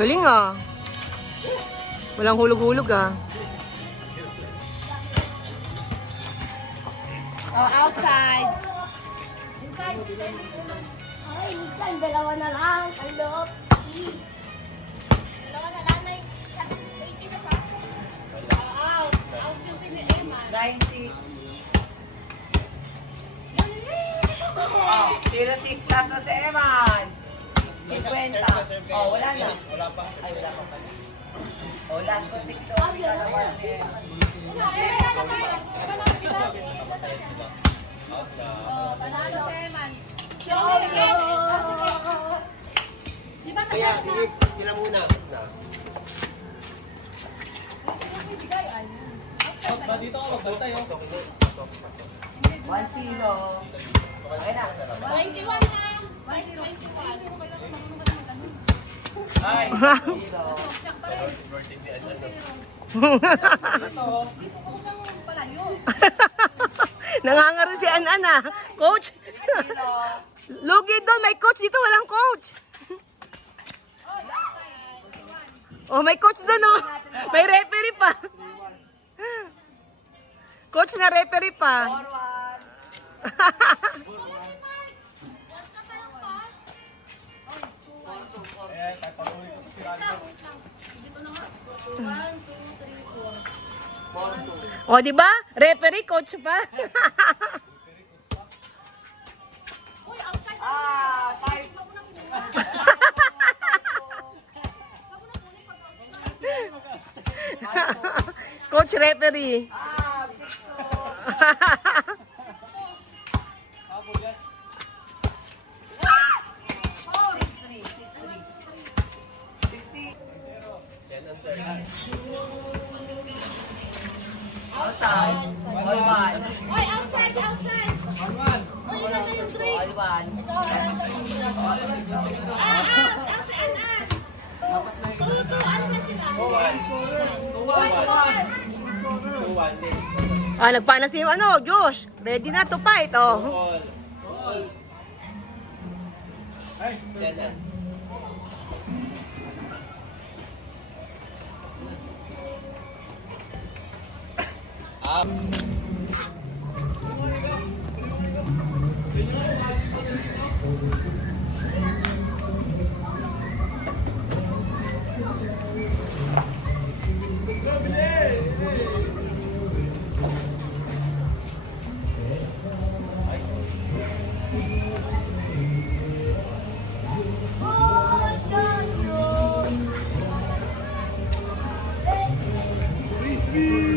Galing ah. Walang hulog-hulog ah. Oh, outside. Ay, minsan, dalawa na lang. Ang loob. Dalawa na lang. May 80 na pa. Out. Out yung sini Eman. 9-6. Oh, 0-6 last na si Eman. 50. Oh, wala na. Wala pa. Ay, wala pa pala. Oh, last one, 6 to. Ikalawa ni Eman. Panalo si Eman. Di ba Kaya, sige, sila muna. Na. Dito ako, magbantay oh. 1-0. Okay na. 91 ha. 91. Ay! 0. Nangangaro si Anan ah. Coach. 0. Lugi doon, may coach dito, walang coach. Oh, may coach doon oh. May referee pa. Coach na referee pa. 4-1. Eh, tapakuloy ko si Rando. O, di ba? Referee, coach pa. Ah, 5. Coach referee. Ah, 6-2. Habol yan. 6-3. Yan ang sir. Outside. All one. Oy, outside, outside. Arman! Oy, yun na yung drink. All one. Ano na sila? 2-1 din. Ah, nagpana si ano, Josh. Ready na to fight, oh. All. All. Ay, yan yan. Frisbee!